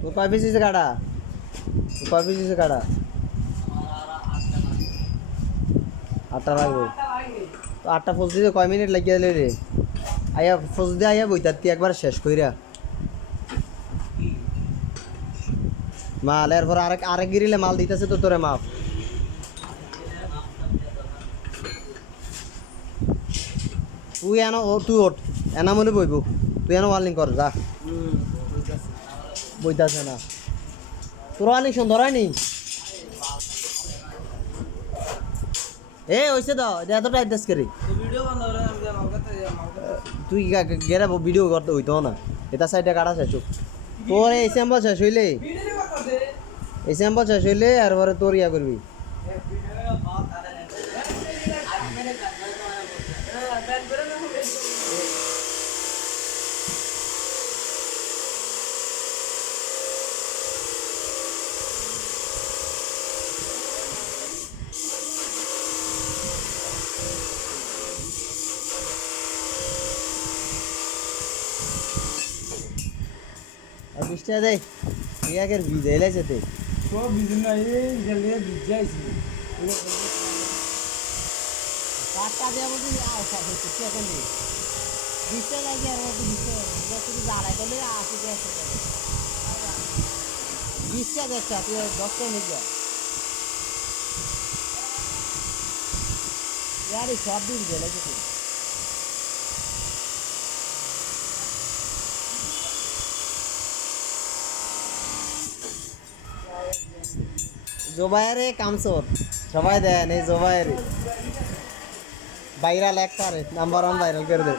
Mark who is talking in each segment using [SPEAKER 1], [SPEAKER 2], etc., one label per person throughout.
[SPEAKER 1] তোর কয় পিস কাটা তোর কয় পিস কাটা আটটা লাগবে তো আটটা ফোস দিতে কয় মিনিট লাগিয়ে দিলে রে আইয়া ফোস দিয়ে আইয়া বইতার তুই একবার শেষ কইরা মাল এরপর আরেক আরেক গিরিলে মাল দিতেছে তো তোরে মাপ তুই এনো ও তুই ওঠ। এনা মনে বইব তুই এনো ওয়ার্নিং কর যা। বইতাছে না। তোর ওয়ার্নিং সুন্দর হয়নি এ হয়েছে তো এটা এতটা অ্যাডজাস্ট করি তুই গেরা ভিডিও করতে হইতো না। এটা সাইডে কাটা শেষ। তোর এই স্যাম্পল শেষ হইলে। এই স্যাম্পল শেষ হইলে আর পরে তোর ইয়া করবি ये अगर भिजेले जते। सब तो भिजना
[SPEAKER 2] ये जले भिज जाय छे
[SPEAKER 1] কাটটা দেওয়া বলতে আশা হচ্ছে সেকেন্ড বৃষ্টি লাগে আর মতো বৃষ্টি শুধু দাঁড়াই করলে আসে দিয়ে আসে বৃষ্টি দেখছা তুই দশটা মিনিট যা ইয়ারে সব দিন গেলে যেতে জোবাইরে কামসোর, সবাই দেন, এই জোবাইরে ভাইরাল একটারে নাম্বার ওয়ান ভাইরাল করে দেব।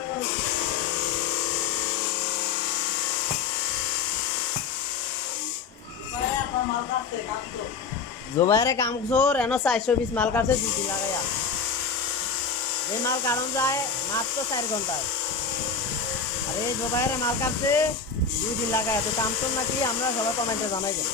[SPEAKER 1] জোবাইরে কামসোর এনো চারশো পিস মাল কাটছে দিন লাগাইয়া। এই মাল কারণ যায় মাত্র চার ঘন্টায়। আর এই জোবাইরে মাল কাটছে, দুই দিন লাগায় তো কামসোর নাকি, আমরা সবাই কমেন্টে জানাই দেন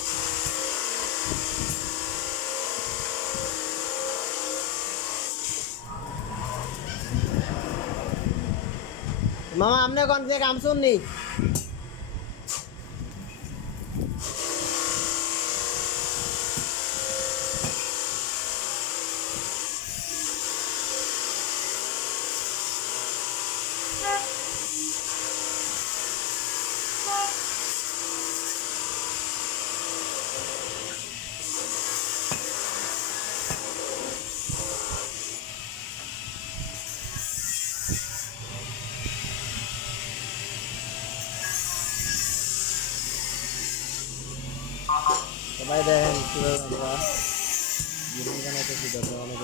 [SPEAKER 1] মামা আপনি কোন যে কাম শুননি সবাই দেখেন কিভাবে আমরা জীবন বানাতে সুবিধা অনেক